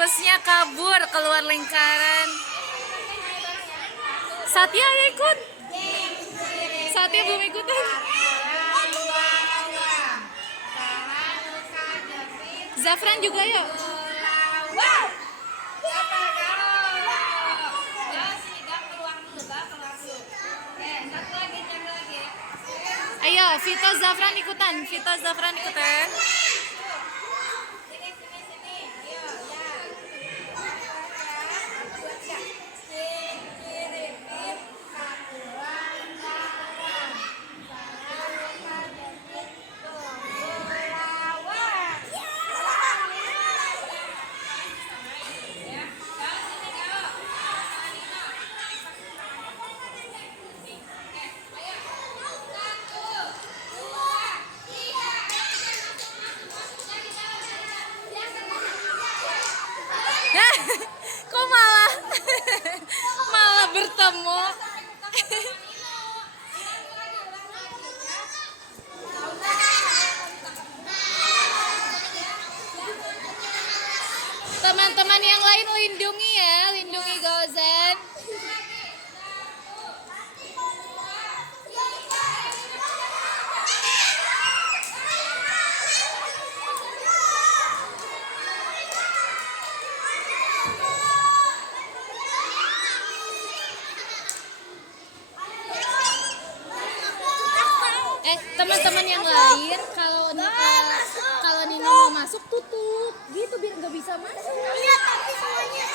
tikusnya kabur keluar lingkaran. Satya ya ikut. Satya belum ikutan. Zafran juga yuk. Ayo, Vito Zafran ikutan. Vito Zafran ikutan. Kok malah malah bertemu. Teman-teman yang lain lindungi ya, lindungi Gauzan. Teman-teman yang lain kalau Nino mau masuk tutup gitu biar nggak bisa masuk. Iya tapi semuanya.